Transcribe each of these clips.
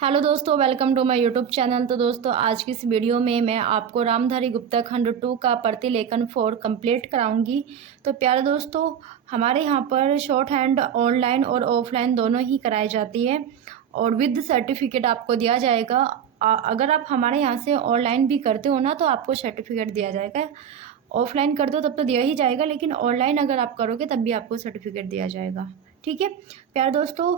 Hello दोस्तों, welcome to my YouTube channel. तो दोस्तों, आज की इस वीडियो में मैं आपको रामधारी गुप्ता खंड 2 का प्रतिलेखन 4 कंप्लीट कराऊंगी। तो प्यारे दोस्तों, हमारे यहाँ पर शॉर्ट हैंड ऑनलाइन और ऑफलाइन दोनों ही कराई जाती है और विद सर्टिफिकेट आपको दिया जाएगा। अगर आप हमारे यहाँ से ऑनलाइन भी करते हो ना तो आपको सर्टिफिकेट दिया जाएगा। ऑफलाइन कर दो तब तो दिया ही जाएगा, लेकिन ऑनलाइन अगर आप करोगे तब भी आपको सर्टिफिकेट दिया जाएगा। ठीक है प्यारे दोस्तों,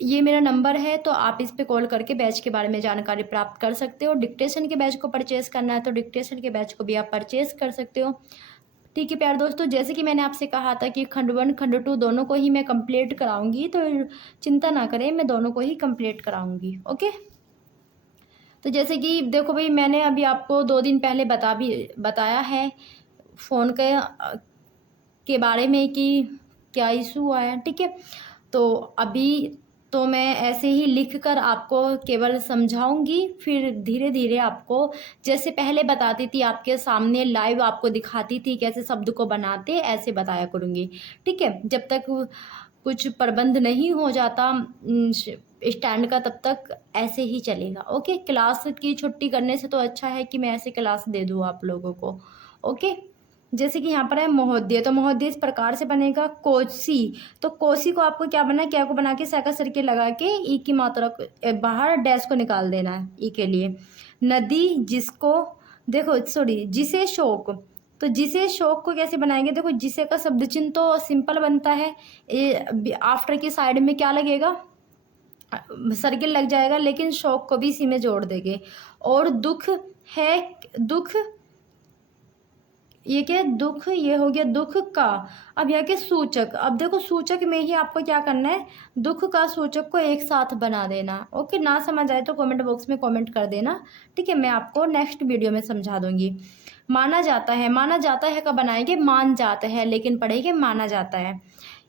ये मेरा नंबर है, तो आप इस पे कॉल करके बैच के बारे में जानकारी प्राप्त कर सकते हो। डिक्टेशन के बैच को परचेज़ करना है तो डिक्टेशन के बैच को भी आप परचेज़ कर सकते हो। ठीक है प्यारे दोस्तों, जैसे कि मैंने आपसे कहा था कि खंड 1 खंड 2 दोनों को ही मैं कंप्लीट कराऊंगी, तो चिंता ना करें, मैं दोनों को ही कंप्लीट कराऊंगी। ओके। तो जैसे कि देखो भाई, मैंने अभी आपको 2 दिन पहले बताया है फ़ोन के बारे में कि क्या इशू हुआ है। ठीक है, तो अभी तो मैं ऐसे ही लिख कर आपको केवल समझाऊंगी, फिर धीरे धीरे आपको जैसे पहले बताती थी आपके सामने लाइव आपको दिखाती थी कैसे शब्द को बनाते, ऐसे बताया करूँगी। ठीक है, जब तक कुछ प्रबंध नहीं हो जाता स्टैंड का, तब तक ऐसे ही चलेगा। ओके, क्लास की छुट्टी करने से तो अच्छा है कि मैं ऐसे क्लास दे दूँ आप लोगों को। ओके, जैसे कि यहाँ पर है महोदय, तो महोदय इस प्रकार से बनेगा कोसी। तो कोसी को आपको क्या बना है, क्या को बना के सैका सर्किल लगा के ई की मात्रा को बाहर डैश को निकाल देना है ई के लिए। नदी जिसको, देखो सॉरी, जिसे शोक, तो जिसे शोक को कैसे बनाएंगे, देखो जिसे का शब्द चिन्ह तो सिंपल बनता है, आफ्टर की साइड में क्या लगेगा, सर्किल लग जाएगा, लेकिन शोक को भी इसी में जोड़ देंगे। और दुख है, दुख ये क्या है, दुख, ये हो गया दुख का। अब यह के सूचक, अब देखो सूचक में ही आपको क्या करना है, दुख का सूचक को एक साथ बना देना। ओके, ना समझ आए तो कमेंट बॉक्स में कमेंट कर देना। ठीक है, मैं आपको नेक्स्ट वीडियो में समझा दूंगी। माना जाता है, माना जाता है का बनाएंगे मान जाता है, लेकिन पढ़ेंगे माना जाता है।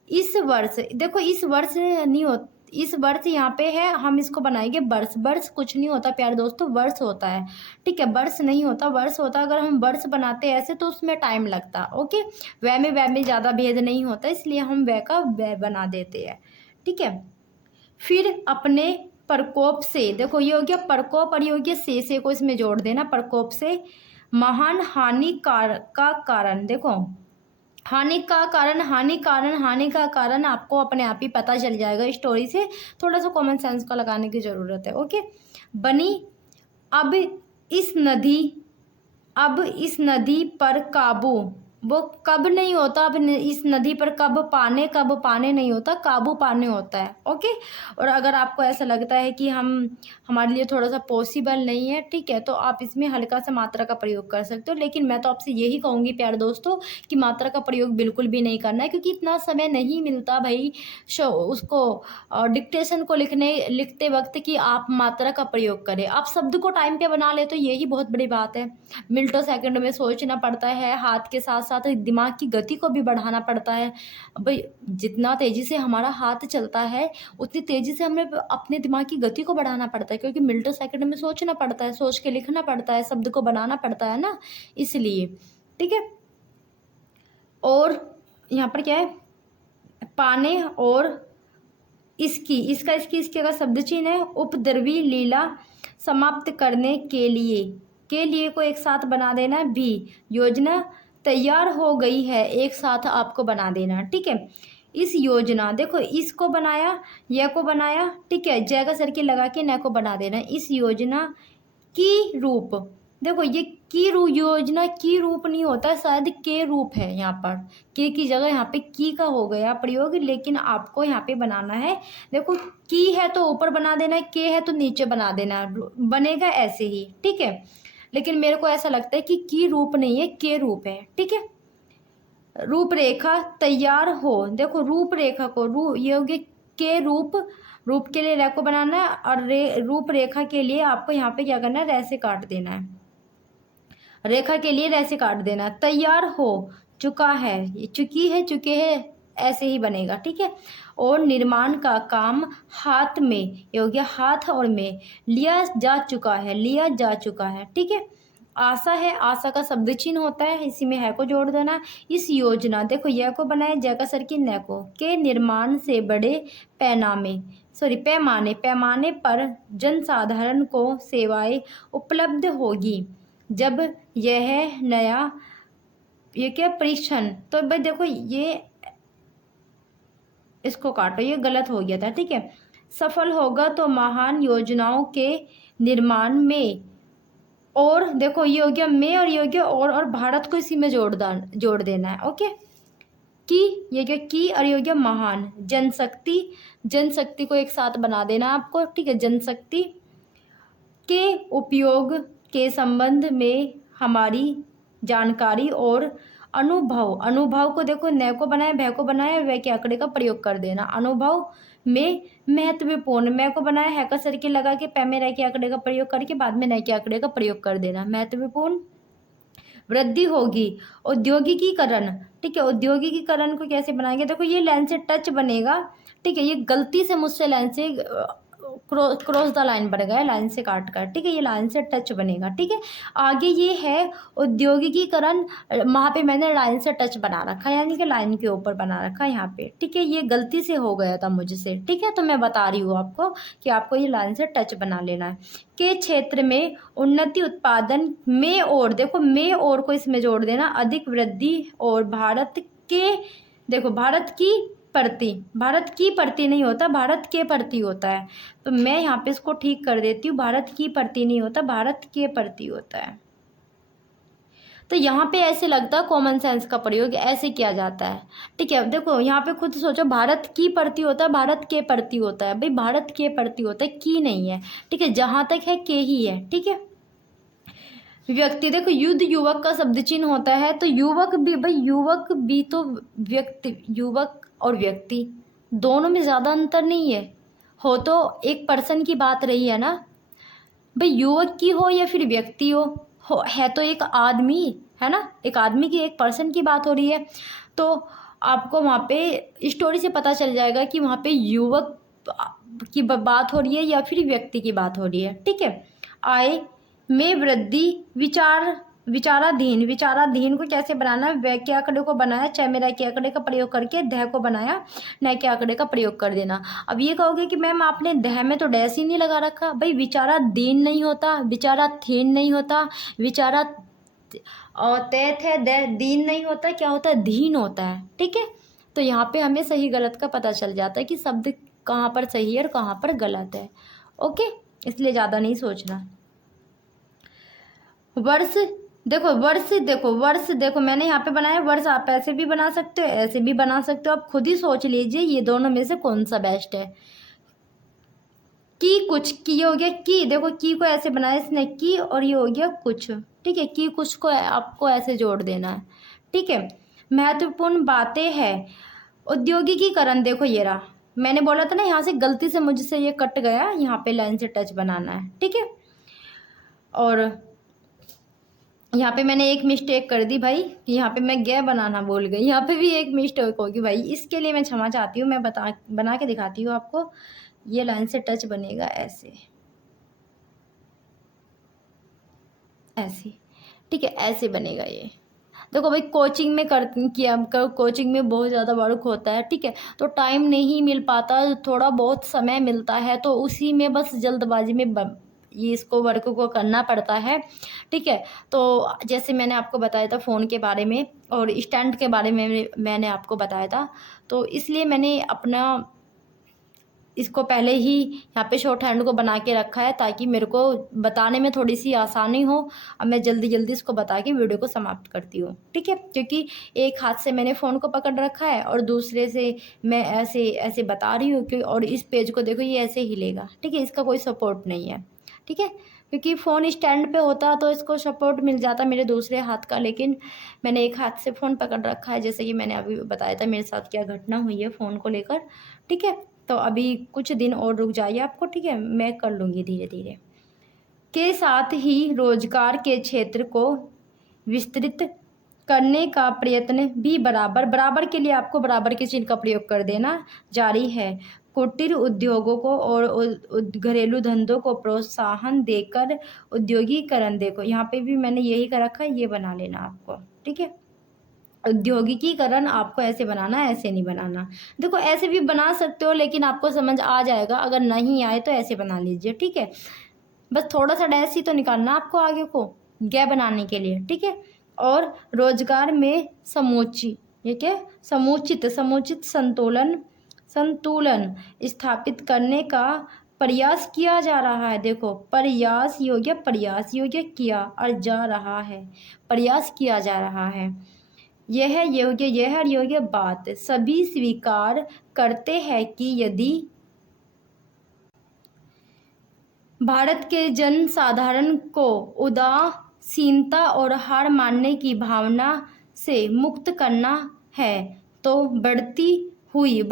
इस वर्ष, देखो इस वर्ष नहीं हो, इस वर्ष यहाँ पे है, हम इसको बनाएंगे वर्ष। वर्ष कुछ नहीं होता प्यारे दोस्तों, वर्ष होता है। ठीक है, वर्ष नहीं होता, वर्ष होता। अगर हम वर्ष बनाते ऐसे तो उसमें टाइम लगता। ओके, वह में ज़्यादा भेद नहीं होता, इसलिए हम वह का वह बना देते हैं। ठीक है, फिर अपने प्रकोप से, देखो ये हो गया प्रकोप और ये हो गया से को इसमें जोड़ देना, प्रकोप से महान हानि का कारण। देखो हानि का कारण, हानि का कारण आपको अपने आप ही पता चल जाएगा स्टोरी से, थोड़ा सा कॉमन सेंस का लगाने की ज़रूरत है। ओके, बनी अब इस नदी, अब इस नदी पर काबू, वो कब नहीं होता, अब इस नदी पर कब पाने नहीं होता, काबू पाने होता है। ओके, और अगर आपको ऐसा लगता है कि हमारे लिए थोड़ा सा पॉसिबल नहीं है, ठीक है, तो आप इसमें हल्का सा मात्रा का प्रयोग कर सकते हो, लेकिन मैं तो आपसे यही कहूँगी प्यारे दोस्तों कि मात्रा का प्रयोग बिल्कुल भी नहीं करना है, क्योंकि इतना समय नहीं मिलता भाई उसको डिक्टेशन को लिखते वक्त कि आप मात्रा का प्रयोग करें। आप शब्द को टाइम पे बना ले तो यही बहुत बड़ी बात है। मिनटों सेकंड में सोचना पड़ता है, हाथ के साथ साथ दिमाग की गति को भी बढ़ाना पड़ता है। भाई जितना तेज़ी से हमारा हाथ चलता है उतनी तेज़ी से हमें अपने दिमाग की गति को बढ़ाना पड़ता है, क्योंकि मिनटों सेकंड में सोचना पड़ता है, सोच के लिखना पड़ता है, शब्द को बनाना पड़ता है ना, इसलिए। ठीक है, और यहाँ पर क्या है, पाने और इसके का शब्द चिन्ह है उपद्रवी लीला समाप्त करने के लिए को एक साथ बना देना भी। योजना तैयार हो गई है, एक साथ आपको बना देना। ठीक है, इस योजना, देखो इसको बनाया, यह को बनाया, ठीक है, जय का सर्किल लगा के न को बना देना। इस योजना की रूप, देखो ये योजना की रूप नहीं होता, शायद के रूप है, यहाँ पर के की जगह यहाँ पे की का हो गया प्रयोग, लेकिन आपको यहाँ पे बनाना है। देखो की है तो ऊपर बना देना है, के है तो नीचे बना देना है, बनेगा ऐसे ही। ठीक है, लेकिन मेरे को ऐसा लगता है कि की रूप नहीं है, के रूप है। ठीक है, रूपरेखा तैयार हो, देखो रूपरेखा को ये हो गया के रूप, रूप के लिए रे को बनाना है, और रूपरेखा के लिए आपको यहाँ पे क्या करना है, रे से काट देना है, रेखा के लिए ऐसे काट देना। तैयार हो चुका है, ये चुकी है, चुके हैं, ऐसे ही बनेगा। ठीक है, और निर्माण का काम हाथ में, ये हो गया हाथ और में, लिया जा चुका है, लिया जा चुका है। ठीक है, आशा है, आशा का शब्द चिन्ह होता है, इसी में है को जोड़ देना। इस योजना, देखो यह को बनाए, जय का सर की न को, के निर्माण से बड़े पैमाने सॉरी पैमाने पैमाने पर जनसाधारण को सेवाएं उपलब्ध होगी जब यह नया ये क्या परीक्षण, तो भाई देखो ये इसको काटो, ये गलत हो गया था, ठीक है। सफल होगा तो महान योजनाओं के निर्माण में, और देखो ये हो गया में और ये हो गया और भारत को इसी में जोड़ देना है, ओके। की ये क्या की और ये हो गया महान, जनशक्ति जनशक्ति को एक साथ बना देना आपको, ठीक है। जनशक्ति के उपयोग के संबंध में हमारी जानकारी और अनुभव, अनुभव को देखो न को बनाया भय को बनाया वह के आंकड़े का प्रयोग कर देना। अनुभव में महत्वपूर्ण, मैं को बनाया है का सर्किल लगा के पै में रह के आंकड़े का प्रयोग करके बाद में न के आंकड़े का प्रयोग कर देना। महत्वपूर्ण वृद्धि होगी, औद्योगिकीकरण, ठीक है। औद्योगिकीकरण को कैसे बनाएंगे, देखो ये लाइन से टच बनेगा, ठीक है। ये गलती से मुझसे लाइन से क्रॉस द लाइन बन गया, लाइन से काट कर, ठीक है। ये लाइन से टच बनेगा, ठीक है। आगे ये है औद्योगिकीकरण, वहाँ पे मैंने लाइन से टच बना रखा है, यानी कि लाइन के ऊपर बना रखा है यहाँ पे, ठीक है। ये गलती से हो गया था मुझसे, ठीक है। तो मैं बता रही हूँ आपको कि आपको ये लाइन से टच बना लेना है। के क्षेत्र में उन्नति उत्पादन में, और देखो में और को इसमें जोड़ देना, अधिक वृद्धि, और भारत के, देखो भारत की प्रति, भारत की प्रति नहीं होता, भारत के प्रति होता है। तो मैं यहाँ पे इसको ठीक कर देती हूँ, भारत की प्रति नहीं होता, भारत के प्रति होता है। तो यहाँ पे ऐसे लगता है कॉमन सेंस का प्रयोग ऐसे किया जाता है, ठीक है। देखो यहाँ पे खुद सोचो, भारत की प्रति होता है, भारत के प्रति होता है, भाई भारत के प्रति होता है, की नहीं है, ठीक है। जहाँ तक है के ही है, ठीक है। व्यक्ति, देखो युद्ध युवक का शब्द चिन्ह होता है, तो युवक भी, भाई युवक भी तो व्यक्ति, युवक और व्यक्ति दोनों में ज़्यादा अंतर नहीं है, हो तो एक पर्सन की बात रही है ना, भाई युवक की हो या फिर व्यक्ति हो है तो एक आदमी है ना, एक आदमी की, एक पर्सन की बात हो रही है। तो आपको वहाँ पे स्टोरी से पता चल जाएगा कि वहाँ पे युवक की बात हो रही है या फिर व्यक्ति की बात हो रही है, ठीक है। आय में वृद्धि, विचाराधीन, विचाराधीन को कैसे बनाना, व के आंकड़े को बनाया, च मेरा के आंकड़े का प्रयोग करके दह को बनाया, न के आंकड़े का प्रयोग कर देना। अब ये कहोगे कि मैम आपने दह में तो डैश ही नहीं लगा रखा, भाई विचाराधीन नहीं होता, विचाराधीन नहीं होता, विचारा और तैथ है, दीन नहीं होता, क्या होता है, धीन होता है, ठीक है। तो यहाँ पे हमें सही गलत का पता चल जाता है कि शब्द कहाँ पर सही है और कहाँ पर गलत है, ओके। इसलिए ज़्यादा नहीं सोचना। वर्ष, देखो वर्ष, देखो मैंने यहाँ पे बनाया वर्ष, आप ऐसे भी बना सकते हो, ऐसे भी बना सकते हो, आप खुद ही सोच लीजिए ये दोनों में से कौन सा बेस्ट है। की कुछ, की हो गया की, देखो की को ऐसे बनाया इसने की, और ये हो गया कुछ, ठीक है। की कुछ को आपको ऐसे जोड़ देना है, ठीक है। महत्वपूर्ण बातें हैं, औद्योगिकीकरण, देखो ये रहा, मैंने बोला था ना यहाँ से गलती से मुझसे ये कट गया, यहाँ पे लाइन से टच बनाना है, ठीक है। और यहाँ पे मैंने एक मिस्टेक कर दी भाई, यहाँ पे मैं गे बनाना भूल गई, यहाँ पे भी एक मिस्टेक होगी भाई, इसके लिए मैं क्षमा चाहती हूँ। मैं बना के दिखाती हूँ आपको। ये लाइन से टच बनेगा ऐसे, ऐसे, ठीक है, ऐसे बनेगा ये। देखो भाई कोचिंग में कोचिंग में बहुत ज़्यादा वर्क होता है, ठीक है, तो टाइम नहीं मिल पाता, थोड़ा बहुत समय मिलता है, तो उसी में बस जल्दबाजी में ये इसको वर्क को करना पड़ता है, ठीक है। तो जैसे मैंने आपको बताया था फ़ोन के बारे में और स्टैंड के बारे में मैंने आपको बताया था, तो इसलिए मैंने अपना इसको पहले ही यहाँ पे शॉर्ट हैंड को बना के रखा है ताकि मेरे को बताने में थोड़ी सी आसानी हो। अब मैं जल्दी जल्दी इसको बता के वीडियो को समाप्त करती हूँ, ठीक है, क्योंकि एक हाथ से मैंने फ़ोन को पकड़ रखा है और दूसरे से मैं ऐसे ऐसे बता रही हूँ कि, और इस पेज को देखो ये ऐसे हिलेगा, ठीक है, इसका कोई सपोर्ट नहीं है, ठीक है, क्योंकि फ़ोन स्टैंड पे होता तो इसको सपोर्ट मिल जाता मेरे दूसरे हाथ का, लेकिन मैंने एक हाथ से फ़ोन पकड़ रखा है, जैसे कि मैंने अभी बताया था मेरे साथ क्या घटना हुई है फ़ोन को लेकर, ठीक है। तो अभी कुछ दिन और रुक जाइए आपको, ठीक है, मैं कर लूँगी धीरे धीरे। के साथ ही रोजगार के क्षेत्र को विस्तृत करने का प्रयत्न भी बराबर के लिए आपको बराबर के चिन्ह का प्रयोग कर देना जारी है। कुटीर उद्योगों को और घरेलू धंधों को प्रोत्साहन देकर औद्योगिकरण, देखो यहाँ पे भी मैंने यही कर रखा है, ये बना लेना आपको, ठीक है। औद्योगिकीकरण आपको ऐसे बनाना है, ऐसे नहीं बनाना। देखो ऐसे भी बना सकते हो, लेकिन आपको समझ आ जाएगा। अगर नहीं आए तो ऐसे बना लीजिए, ठीक है। बस थोड़ा सा डैश ही तो निकालना आपको आगे को ग बनाने के लिए, ठीक है। और रोजगार में समोची, ये क्या, समुचित समुचित संतुलन संतुलन स्थापित करने का प्रयास किया जा रहा है। देखो प्रयास योग्य, प्रयास योग्य किया और जा रहा है, प्रयास किया जा रहा है। यह योग्य, यह योग्य बात सभी स्वीकार करते हैं कि यदि भारत के जनसाधारण को उदासीनता और हार मानने की भावना से मुक्त करना है तो बढ़ती हुई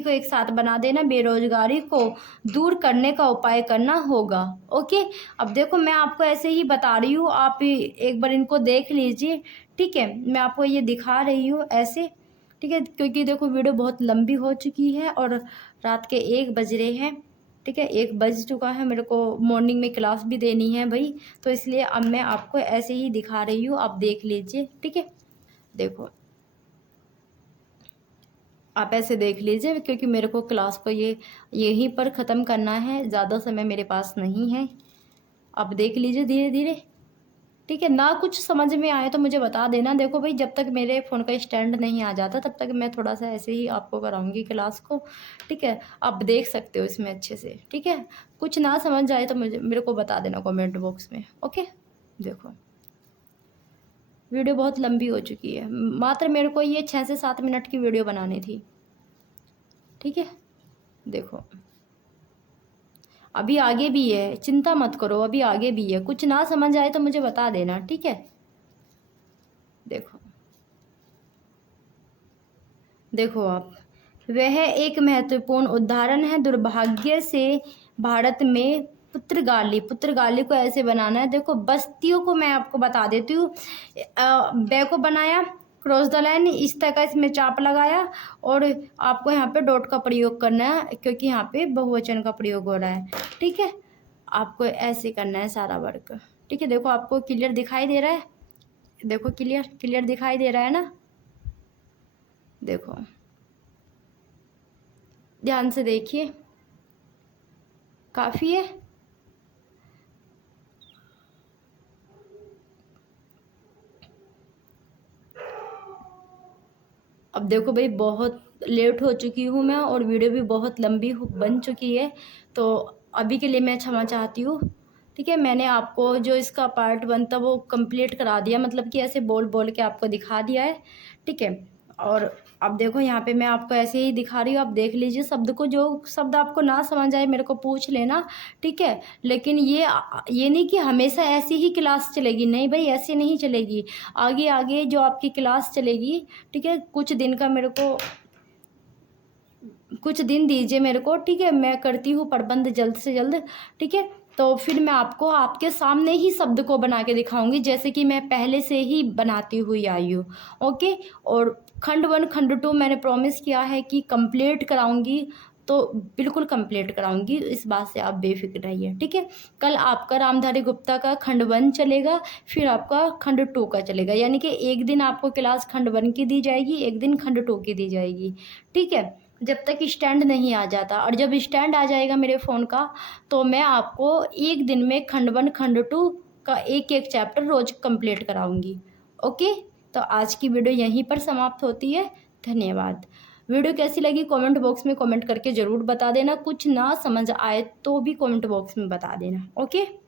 को एक साथ बना देना, बेरोजगारी को दूर करने का उपाय करना होगा। ओके, अब देखो मैं आपको ऐसे ही बता रही हूँ, आप एक बार इनको देख लीजिए, ठीक है। मैं आपको ये दिखा रही हूँ ऐसे, ठीक है, क्योंकि देखो वीडियो बहुत लंबी हो चुकी है और रात के 1 बज रहे हैं, ठीक है, 1 बज चुका है, मेरे को मॉर्निंग में क्लास भी देनी है भाई, तो इसलिए अब मैं आपको ऐसे ही दिखा रही हूँ, आप देख लीजिए, ठीक है। देखो आप ऐसे देख लीजिए, क्योंकि मेरे को क्लास को यहीं पर ख़त्म करना है, ज़्यादा समय मेरे पास नहीं है। आप देख लीजिए धीरे धीरे, ठीक है। ना कुछ समझ में आए तो मुझे बता देना। देखो भाई, जब तक मेरे फ़ोन का स्टैंड नहीं आ जाता तब तक मैं थोड़ा सा ऐसे ही आपको कराऊंगी क्लास को, ठीक है। आप देख सकते हो इसमें अच्छे से, ठीक है। कुछ ना समझ आए तो मेरे को बता देना कमेंट बॉक्स में, ओके। देखो वीडियो बहुत लंबी हो चुकी है, मात्र मेरे को ये 6 से 7 मिनट की वीडियो बनानी थी, ठीक है। देखो अभी आगे भी है, चिंता मत करो, अभी आगे भी है। कुछ ना समझ आए तो मुझे बता देना, ठीक है। देखो देखो आप, वह एक महत्वपूर्ण उदाहरण है। दुर्भाग्य से भारत में पुर्तगाली को ऐसे बनाना है। देखो बस्तियों को मैं आपको बता देती हूँ। बै को बनाया, क्रॉस द लाइन इस तरह का इसमें चाप लगाया, और आपको यहाँ पे डॉट का प्रयोग करना है, क्योंकि यहाँ पे बहुवचन का प्रयोग हो रहा है, ठीक है। आपको ऐसे करना है सारा वर्क, ठीक है। देखो आपको क्लियर दिखाई दे रहा है, देखो क्लियर दिखाई दे रहा है ना। देखो ध्यान से देखिए, काफ़ी है। अब देखो भाई, बहुत लेट हो चुकी हूँ मैं, और वीडियो भी बहुत लंबी बन चुकी है, तो अभी के लिए मैं क्षमा चाहती हूँ, ठीक है। मैंने आपको जो इसका पार्ट 1 था वो कंप्लीट करा दिया, मतलब कि ऐसे बोल बोल के आपको दिखा दिया है, ठीक है। और अब देखो यहाँ पे मैं आपको ऐसे ही दिखा रही हूँ, आप देख लीजिए शब्द को, जो शब्द आपको ना समझ आए मेरे को पूछ लेना, ठीक है। लेकिन ये नहीं कि हमेशा ऐसी ही क्लास चलेगी, नहीं भाई ऐसे नहीं चलेगी। आगे आगे जो आपकी क्लास चलेगी, ठीक है, कुछ दिन दीजिए मेरे को, ठीक है। मैं करती हूँ प्रबंध जल्द से जल्द, ठीक है। तो फिर मैं आपको आपके सामने ही शब्द को बना के दिखाऊंगी, जैसे कि मैं पहले से ही बनाती हुई आई हूँ, ओके। और खंड 1 खंड 2 मैंने प्रॉमिस किया है कि कंप्लीट कराऊंगी, तो बिल्कुल कंप्लीट कराऊंगी, इस बात से आप बेफिक्र रहिए, ठीक है। कल आपका रामधारी गुप्ता का खंड 1 चलेगा, फिर आपका खंड 2 का चलेगा, यानी कि एक दिन आपको क्लास खंड 1 की दी जाएगी, एक दिन खंड 2 की दी जाएगी, ठीक है। जब तक स्टैंड नहीं आ जाता, और जब स्टैंड आ जाएगा मेरे फ़ोन का, तो मैं आपको एक दिन में खंड 1 खंड 2 का एक एक चैप्टर रोज़ कंप्लीट कराऊंगी, ओके। तो आज की वीडियो यहीं पर समाप्त होती है, धन्यवाद। वीडियो कैसी लगी कमेंट बॉक्स में कमेंट करके ज़रूर बता देना। कुछ ना समझ आए तो भी कमेंट बॉक्स में बता देना, ओके।